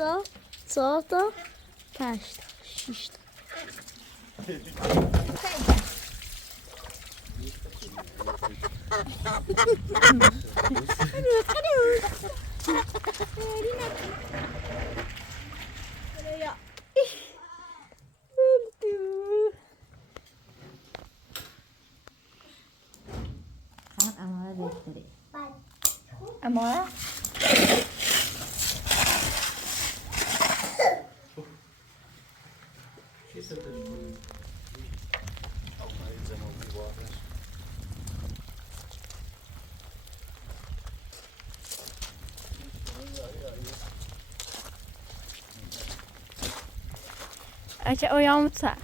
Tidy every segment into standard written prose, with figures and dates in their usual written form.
ta, 4 ta, 5 ta, 6 ta. Amora? Acha olyan utca.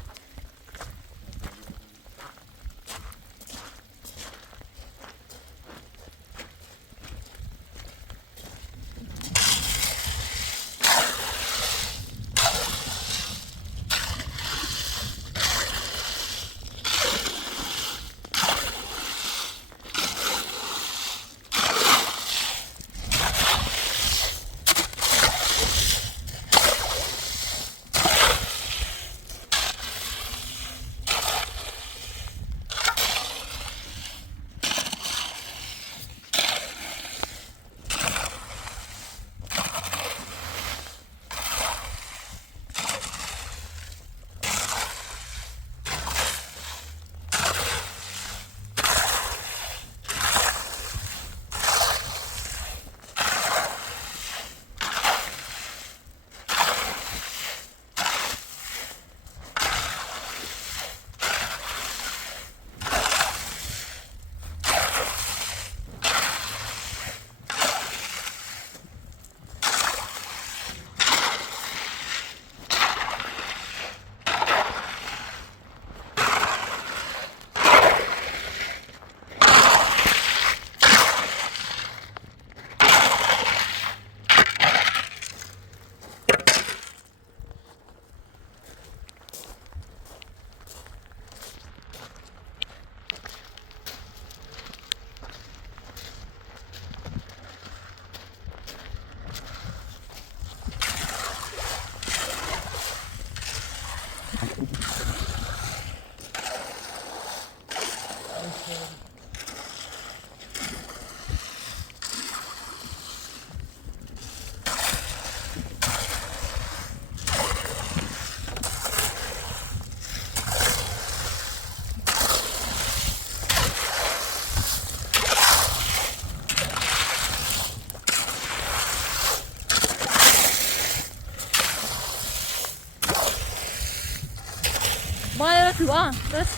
Bora keluar. Terus.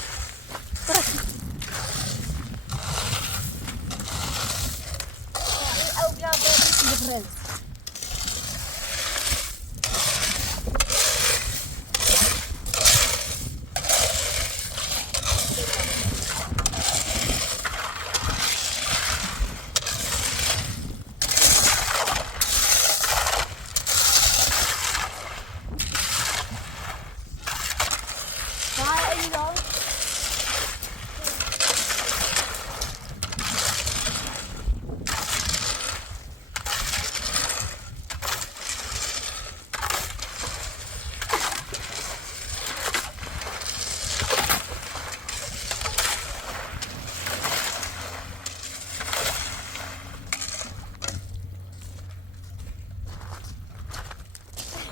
Aku biar berhenti.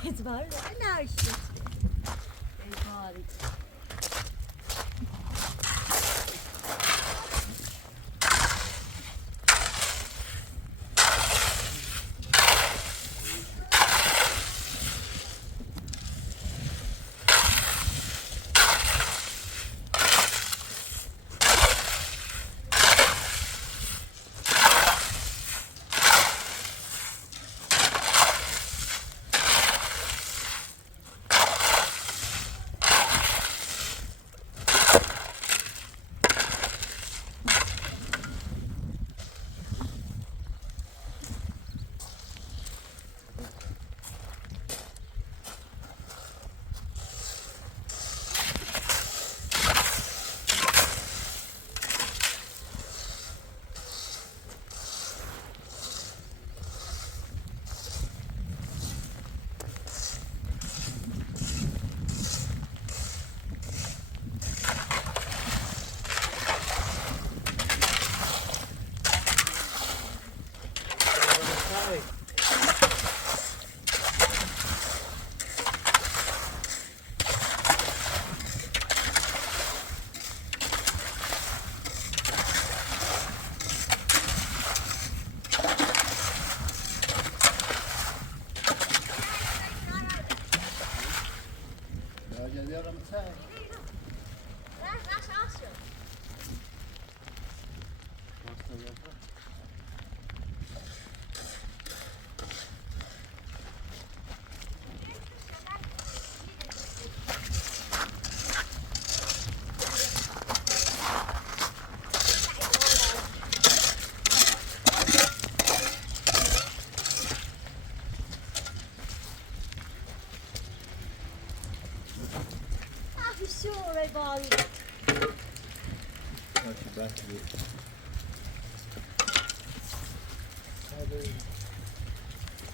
Het was een huisje.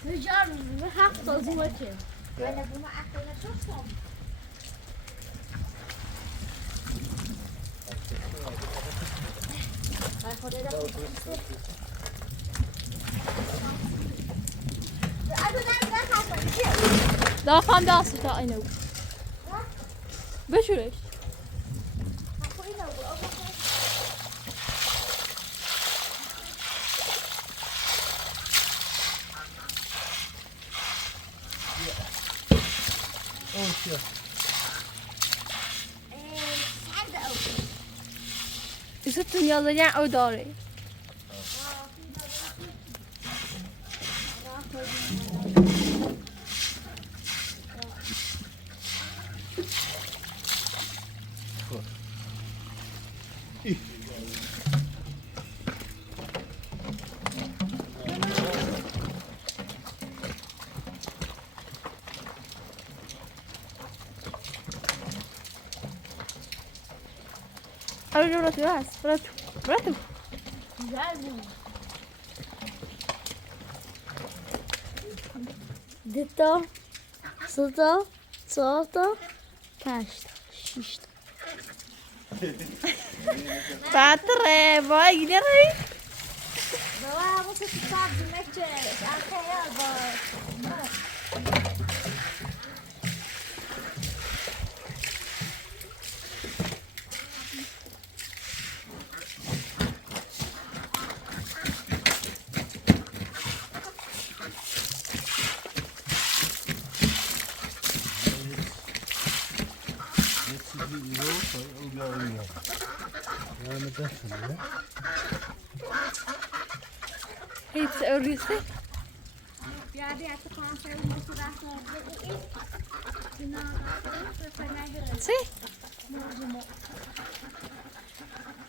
Ricar هفت تازی باشه. ولی بوما اخیرا شستم. من خودم دافم دست تا اینو. بشورش. Is het toen jullie jaar oud daar? Hadi burası biraz. Burası. Burası. Güzel mi? Detta. Sota. Sota. Pest. Şişt. Patre. Vay gidelim. Baba bu sefer yemek çeviririz. Arkaya bak. Hepsi örgüsü. Ya bir artık konser olması rastlı oldu. Si.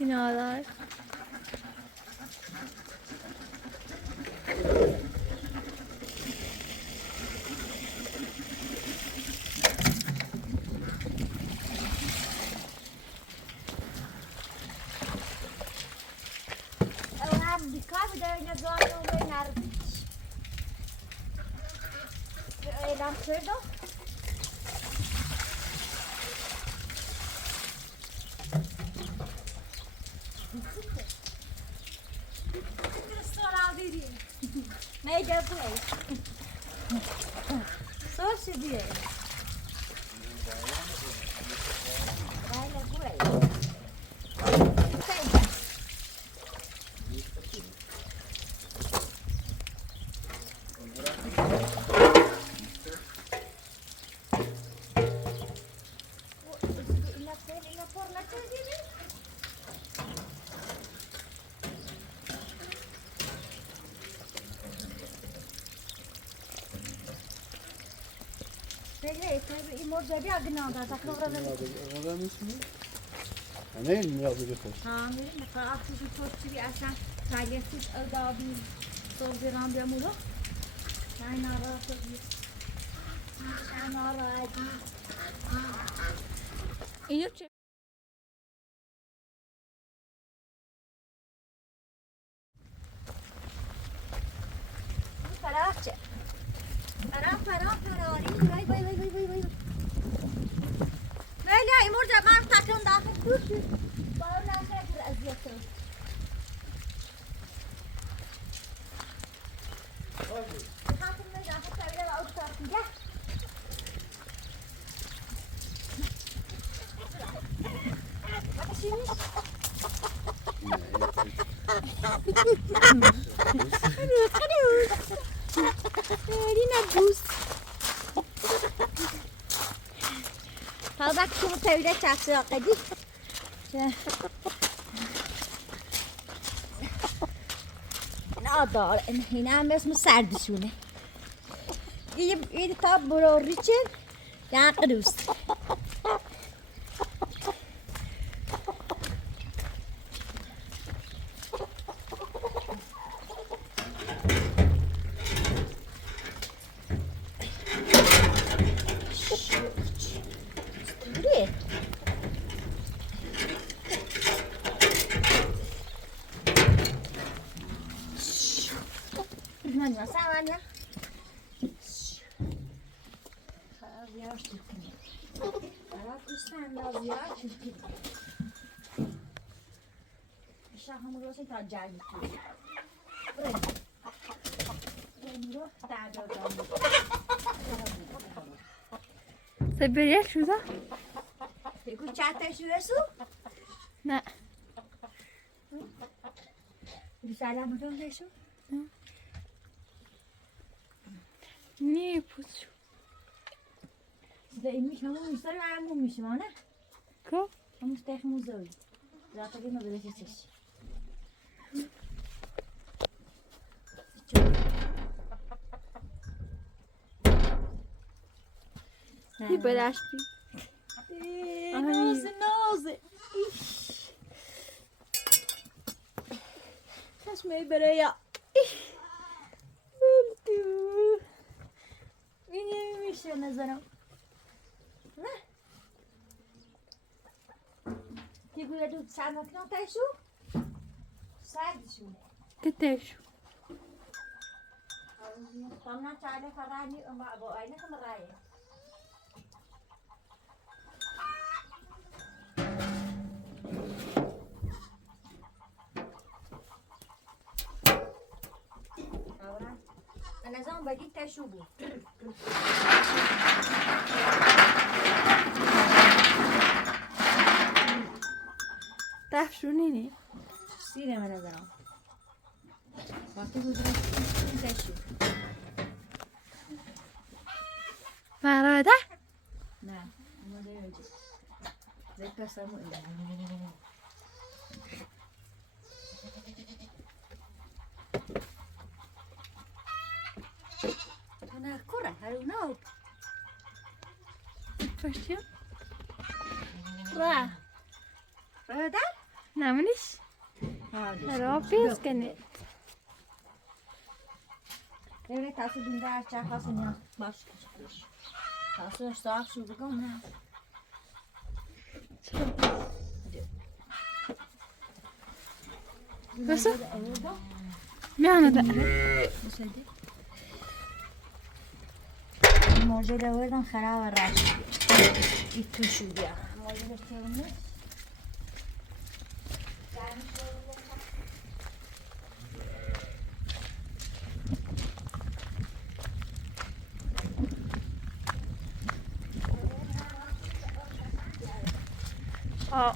Binalar. Dikkat edin ya zaten oraya nerede? Eğlen kırdı. Restoran değil. Mega place. Sushi diye. Mega place. این مرده بیا گناه دار تکرار راه میشی؟ نه نیاز بخوش. ها میریم مثلا آتیشی توشی اصلا کالیسیش آدابی صوبیران بیامورو. نه ناراحت بی. نه ناراحت. اینو چه؟ فرار چه؟ فراری. وای. نه این مرده من تکرار داخل توشی. باور نکرد که ازیت کنم. خاطر من داخل کاری را آوت کردم. Şimdi Yine buz. Bak şunu tevhide çarptı akıcı. Nadar, yine هم اسم سردشونه. این تا برو ریچن یا قدوست. من سامانه خیار چکنی برای پوستن لازیار چکنی شاهم روزی تا جای میکنی بریم رو در دادم سبریت شده؟ بگو چطور شده سو؟ نه سلام میکنم بشو نیه پوچو ده این میشه همون میستاری همون میشه ما نه؟ که؟ همون ستخ موزوی زیادتا که نبوده چش یه بدش بی نازه چشمه بره یا این میشه نظرم نه یه گویا دو چند مکنم تایشو سردشونه که تشو tam na chale khadani bo aina kamaraye ahora anazam bagi tashubu تشو نینی sire manazam وقتی گذاشتم تشو برادر نه اما دیگه ذکر سمو اینا تو نکره هرونو پشتیم را برادر نمونیش را پیز کنی Öyle tası dünde açar hasın ya baş kuşkuş. Tası sağ şu bugün ne? Nasıl? میانه ده Nasıldı? Mojele oradan xarab raş. İtuşu ya. Mojele çeviriyor. آه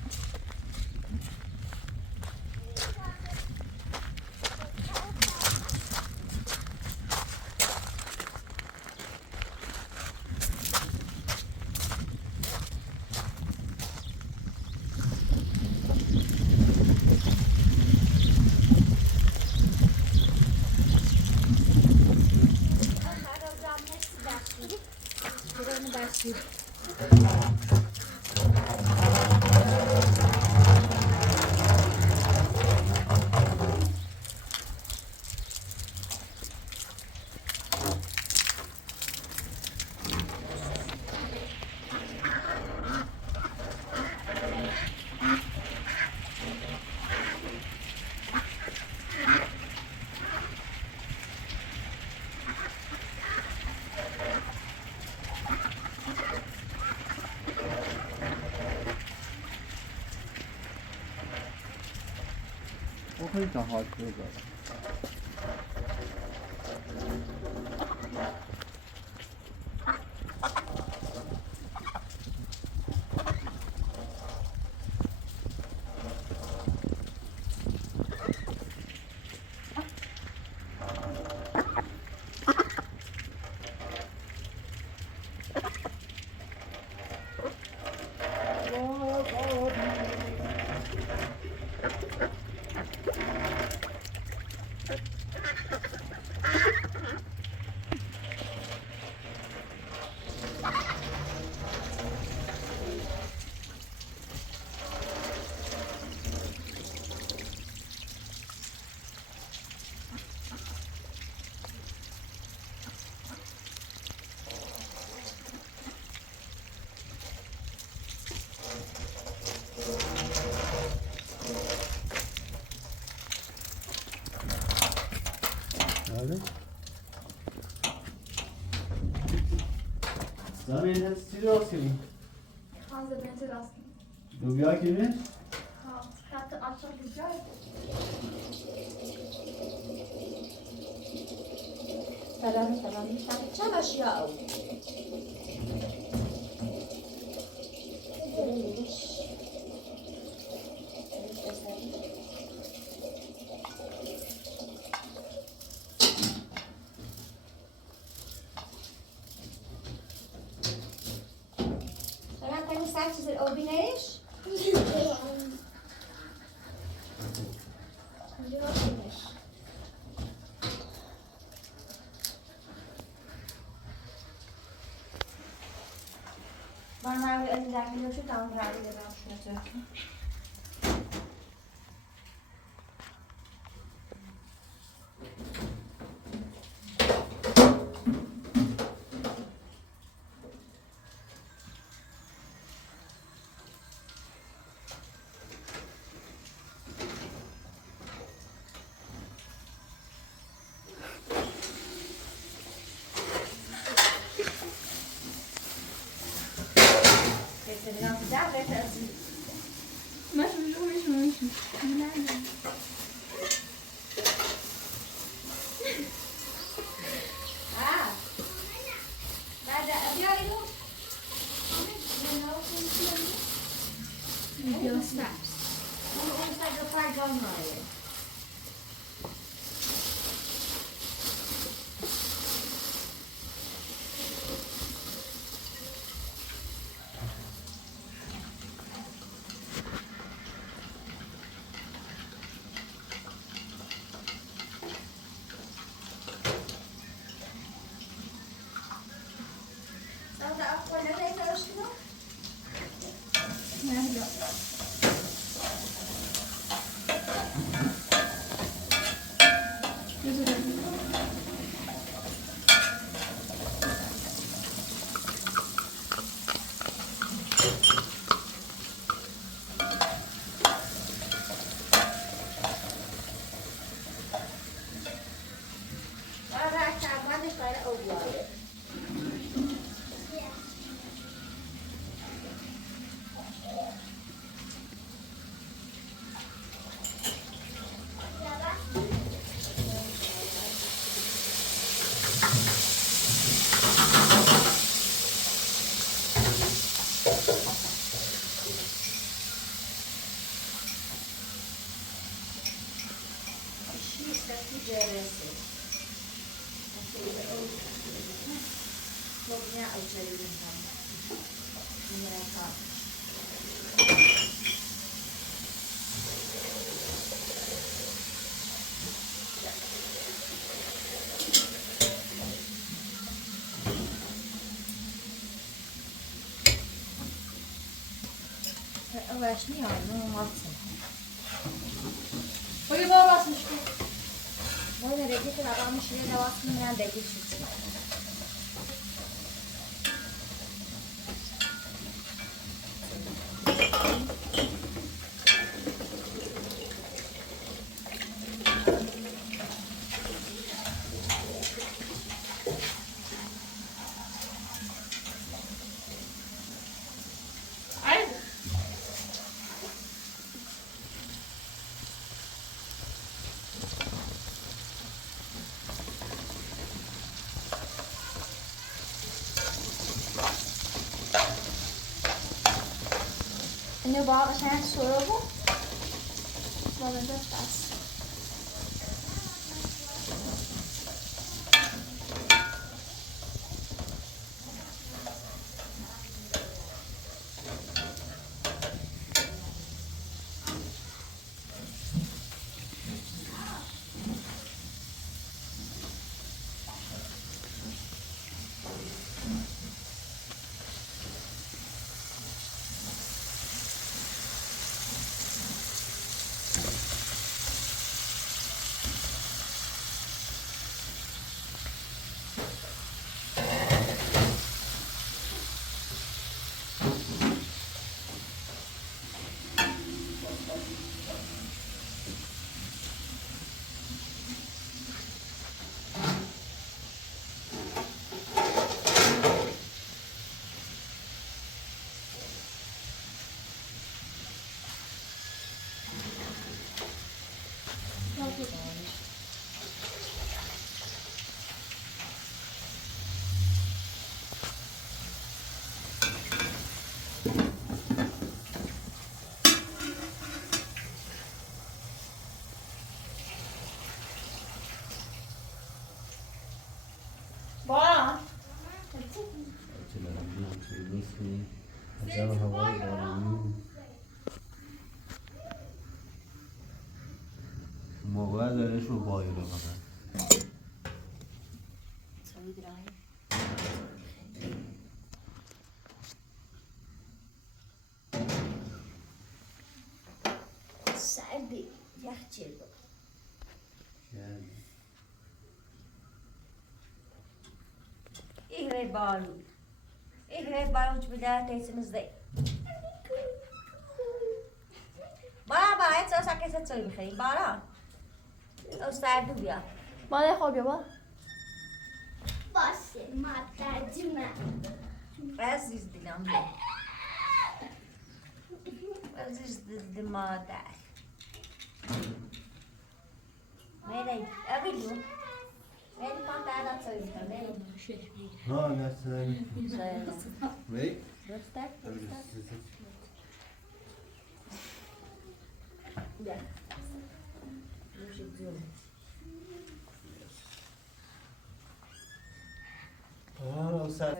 خیلی تا حال شده بله Zaman hepsi çiziyor seni. Fazla bence rast. Lübya kimi? Ha, hatta aşağı güzel. سلام چند اشیاء او دارم کنی سر چیز اوربینش Ben her bir elinden geliyor şu tamam her bir de ben şuna söyleyeyim. Video snaps. Weź nie, no mocno. Buraya bana basmış bu. Böyle renkli adamın şuraya da basmayan renkli sütü. اینو با قشنگ سرو با بنداز بس عجب هوای بارونی. موقع دارش رو بایی رو بخن. سردی یخچال بود. İhre balu. İhre balu çbiler teysinizde. Bana et sosa keset soy bخری. Bana. O serdu bia. مادر خواب بیا با باشه مادر جونم. Aziz dilim. Aziz dilim mader. Nereye? Abilu. Beni pantalla soy bخری. ها نفسه وی؟ Göster. Gel. o سر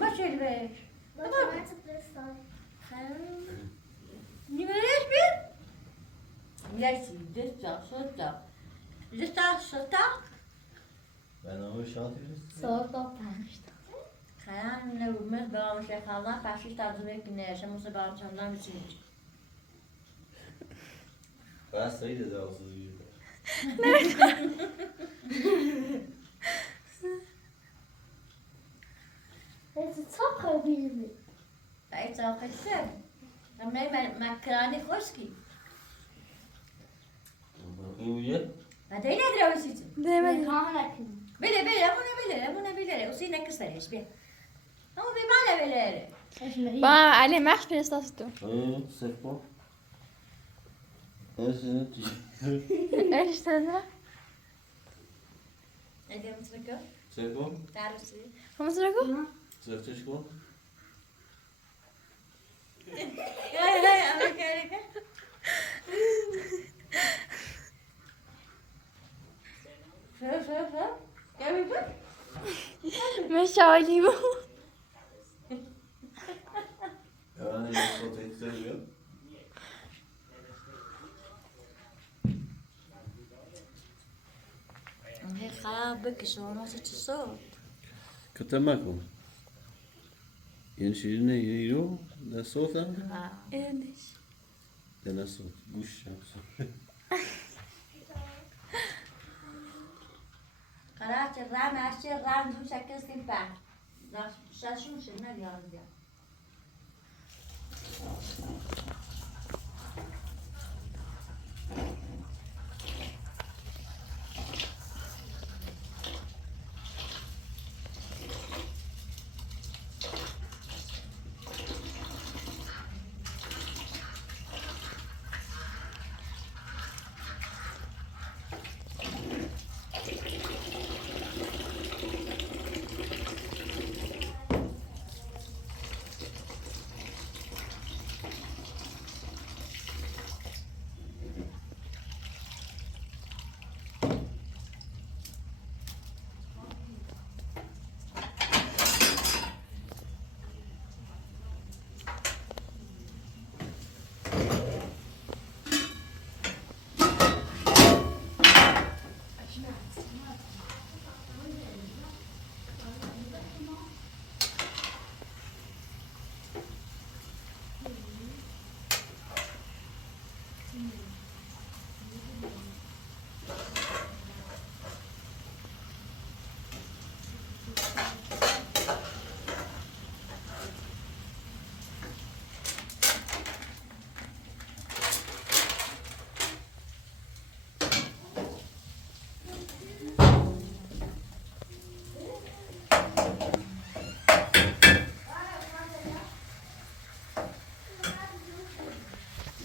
ما شلبش. لطفاً تفرستان. Nimereş bir? Yersin, dışta, şutta. Dışta, şutta. برنامه شاطی است. ساعت تا 5 Kayan ne bulmuş, bağımız yakallar, karşı tarzı bekliyor, yaşaması bağımız ondan bir şey. فقط سعید داوسوز بیرد. Het is toch gebieden. Ben het al gezegd. Dan ben krani خوشکی. این میگه؟ و دیگه نداره چیزی. دیمه Kahretsin. بله امونه بله. اسی نکسرش بیا. اما بی ماله بله. با علی مخش فرستاست تو سفا نسید ايش تدرى؟ Ege mutluko. سفا Dersi. هم تدركوا؟ سفتش کن Hay ama gerek. Şöyle. Gel bir. مش عالي yani nasıl tehditleniyor? هي خرابك شو ما تتصور. كتمكم ينشرين يرو ده صوت ايش ده صوت قش قرأت الرام عشان الرام دو شكل سكيبان. ده شاشون شنو اليوم ده.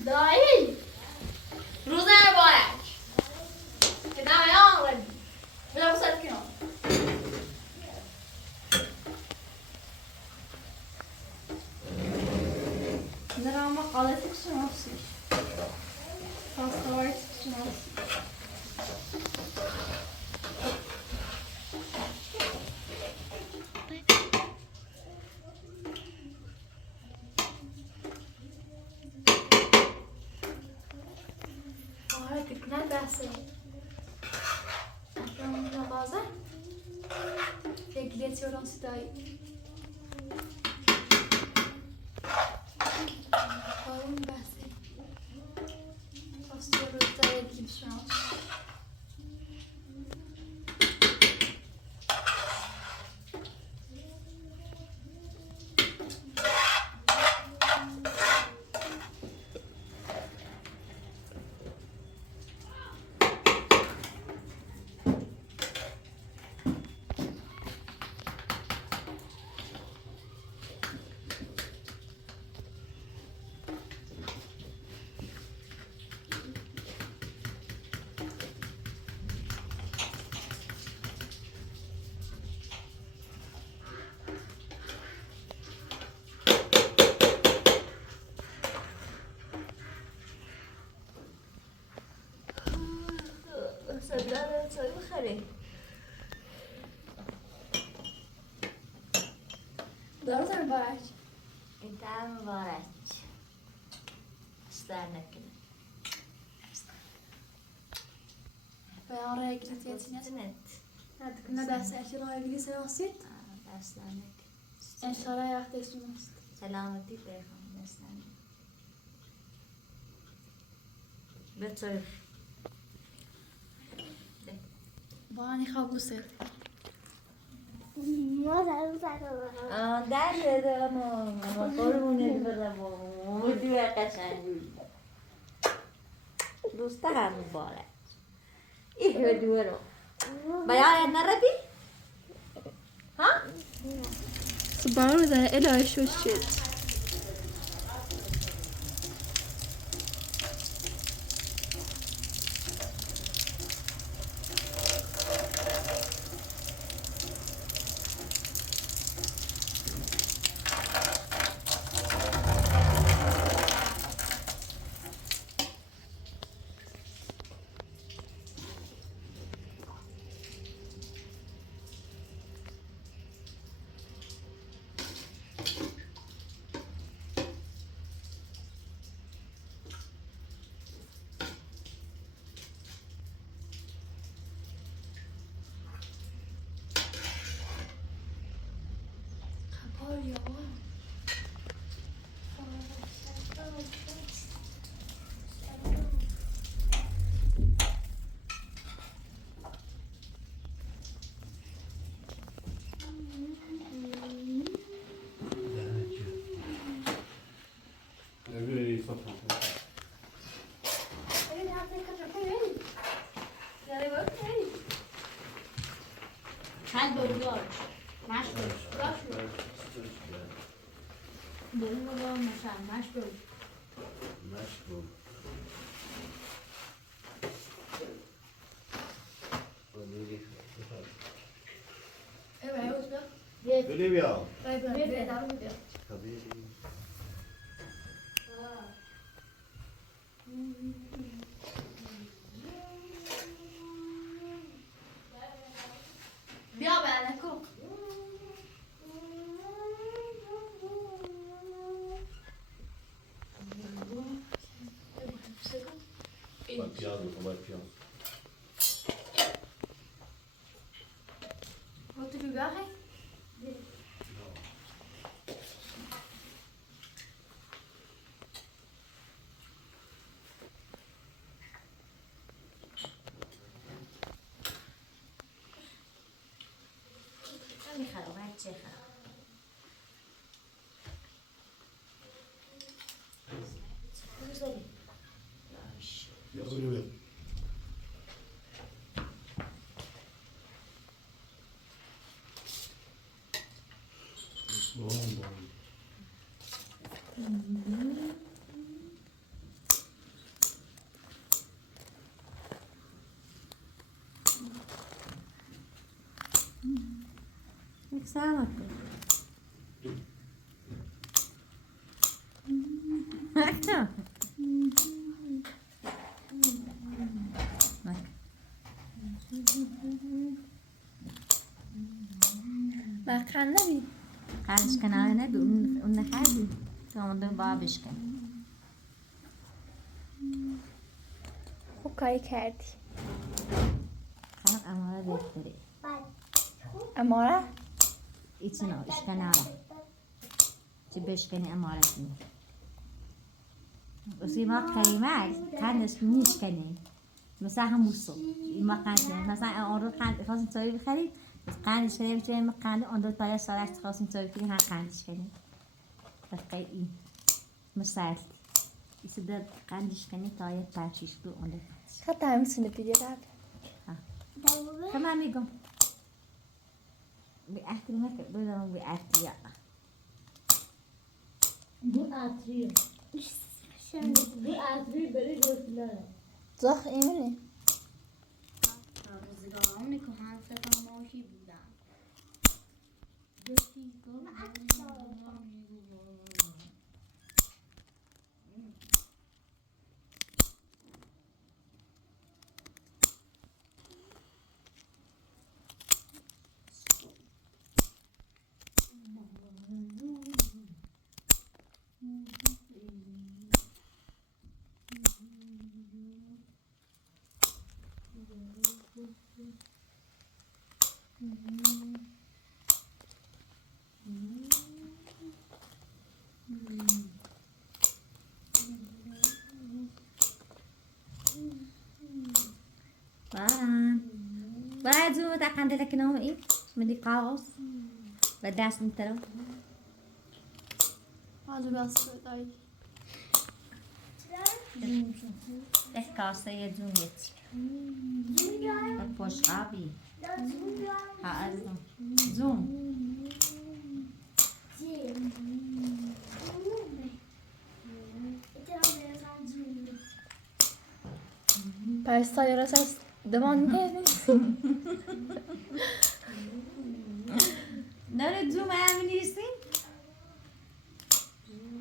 دایی روزه مبارک که دمه آمدی بلا بسید کنم درامه قالتی کشم افسیش پاستا وارد کشم افسیش Metti och de sitter i. Varım bäst. Fast jag rutar i livsfram. صدر چای بخری Doğru mu Baraj? انتهى مبارك اشترنا كده Ben oraya gideceğim. اشترنت Artık ne derse eşyalara ilgili olsun. اشترنت Eşyalara ayakta sunmaz. سلامتی پیغام اشترنت بطرف Bani kablosu. در دادم اما قرمونه برم و دو قشنگی دوسته هم مبارک ایه دو رو بیان نردی؟ ها؟ Subaru da el şu shit. Kapar ya. Öbürü fotoğraf. چند بردار مشکل بریم و با مشکل Meşgul. Evet, Özbek. Bolivya. Evet, evet. Tabii. بیا بله کو. Bak piyano, bak piyano. Wat doe je weg? میخوام بچه خراب Ya Bolivya. Bomba. سلامت Ben نبید خرج کنه نه اون نخردی تو آمده بابش کن خوب کاری کردی. فقط اماره بهتره اماره ایتنا اشکنه چه بشکنی امارت می اسی ما کریمه کندش میشکنی مثلا هم بوسو این ما قند مثلا آن رو قند خواستیم تایی بخرید بس قندش کنیم چه ما قند آن رو تایی سالش خواستیم تایی بخرید هم قندش کنیم بقیه این مثلا ایسی در قندش کنی تایی پرچیش دو آن رو حتی همسونه پیده رب تمام میگم به احترام که بدم به احتیاط Bu atıyor. Bu atıyor böyle götürüyor. زخ ایمونه روزگارانی که هم ستاماشی بودن بعد زود تاكن لك نوم ايه مدي قاوس بداس انترو آجو بس دایی ده كاسه زوم يتي بوش قابي ها ازوم زوم پرستایی راست از دمان میکنی داره زوم هم نیستیم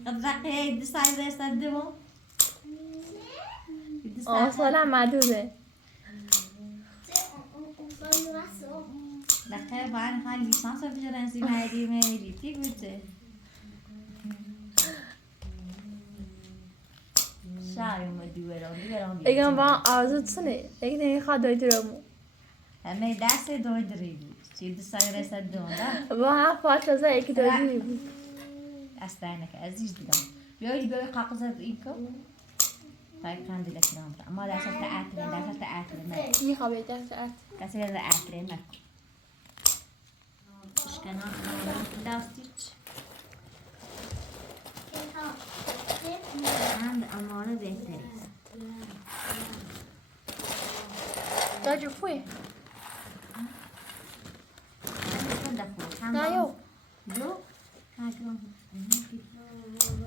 قد رقیه دستای دست دوم سالم مدوده دقیقه باید خواهی لیسانس رو بجرنسی مهدی مهدی تی بوده شعری اومدی برام اگه با آزاد سنه اگه نمیخواد دویدی رو همه دست دوی دری بود چی دستای رسد دونه با هم فاش از ایکی دویدی بود اصلا نکه عزیز دیدم بیایی بیایی قاقزت ایکو باید کندی لکنام اما دست تعطیل نه این خوابه دست ارد کسی را تعطیل نه اشکنان داستیچ هم اماره بهتری داجو پوی نه نه یو جو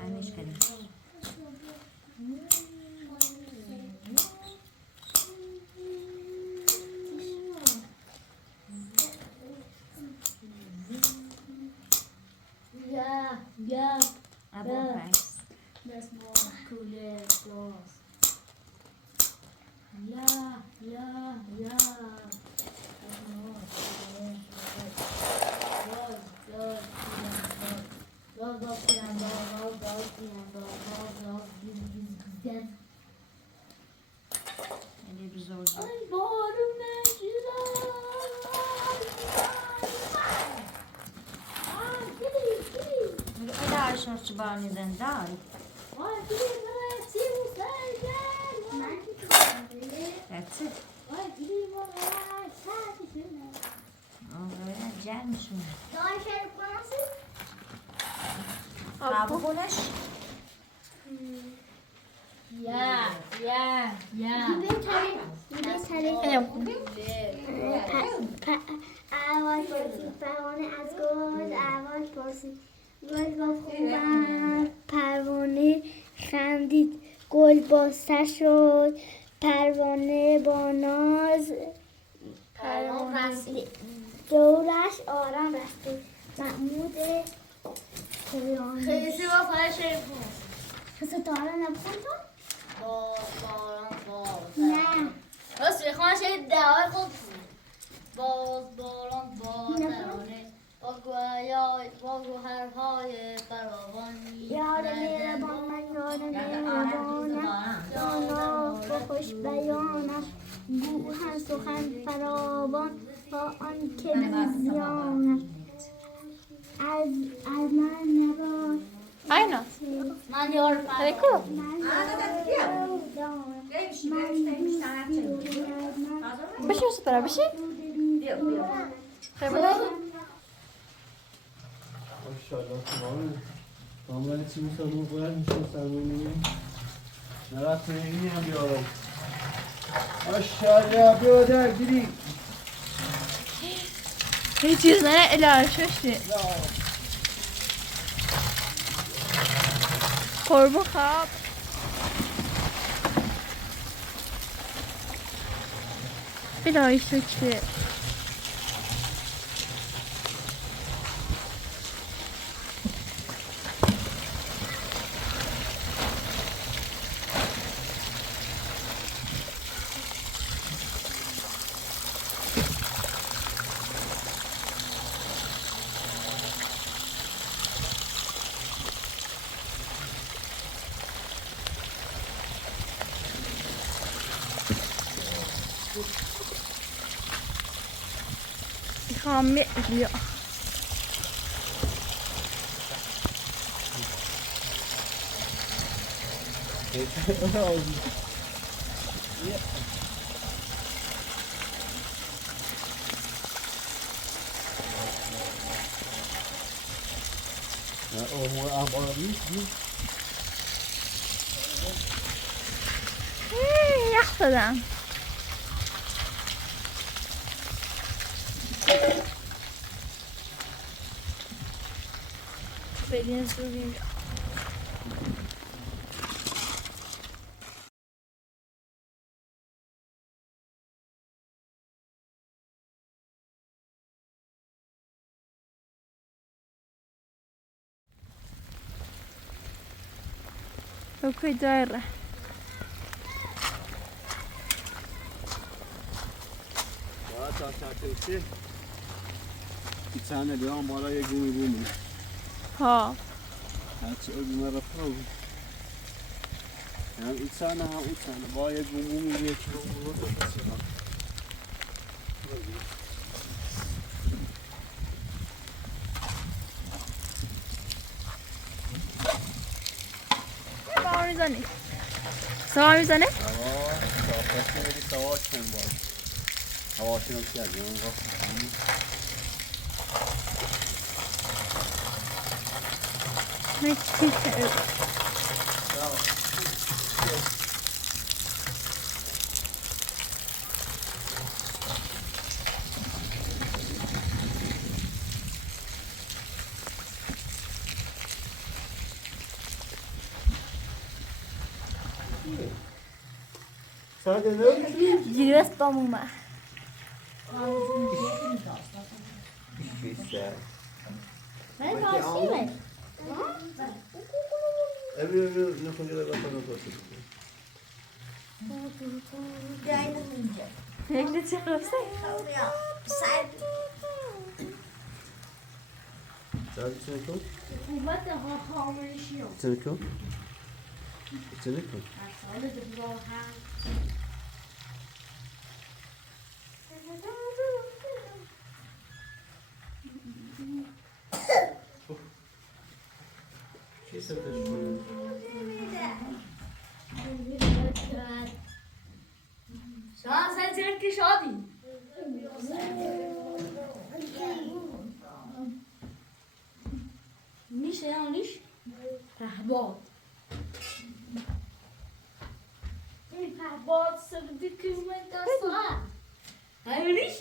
همیش کنیم Yeah. about price That's more cooler clothes. Yeah. That's more cooler clothes. یعنی بزرگی Ay boğulum meczular. Ay gideyim. میگه عشان چه بانی زندار Ay gideyim oraya çiğ sayacağım. that's it Ay gideyim oraya sadece. آره جمعشون دای شروع کنم قابو کنش Yeah. آواز پرسید پروانه از گل آواز پرسید گل گفت خوبم پروانه خندید گل باسته شد پروانه با ناز پروانه دورش آرام رسته محمود خیلی با فرشه ستاره نبخون تو؟ نه راست بخواه شاید دعای خوب باران ترانه با گوهرهای فراوانی یار مهربان من یار مهربانم دانا و خوش بیانم گوهر سخن فراوان با آن که بیانم یار Hadi ko. Beşi süper bir şey. Şöyle. Maşallah tamam. Tamam içimi sarımı koyarmışsın sen bunu. Merakla yiyeyim diyorum. Aşağıya böyle gireyim. Hiç yüzüne el açmıştı. Korbu kap. Bir daha işte ki. İkame ediliyor. Yaxtadan. Belini sürüyor. Okey daire. Bir tane diyor ama bana yegumi bulmuş. Ha. Gerçi öbürüne rapor. Yani üç tane ha üç tane. Bana yegumi bulmuş diye çıkıyor. Sağ میزنی. Sağ میزنه. Savaş mı var? Savaşın yok yani. Ne çıkıyor? Sen de ne yapıyorsun? Giriyoruz pamuma. Güzel. Ben başlayayım. Evli ne konuda bakalım nasıl. Bekle çıkıyorsa. Sen içine koy. Hükümet de hahamlaşıyor. İçine koy. İçine koy. Aslında da bu ha. Şey söyle. شما سنتين كشادي نيش يعني نيش رهبات رهبات صدق كلمة تصاع هاي نيش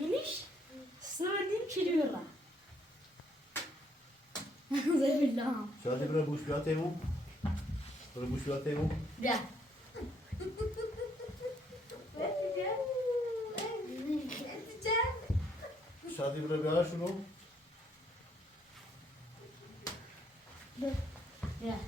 نيش سنادين كلمة زي بالله Şahane bir buş bir atayım mı? Bir buş bir atayım mı? Ya. Şahane bir ara şunu. Ya.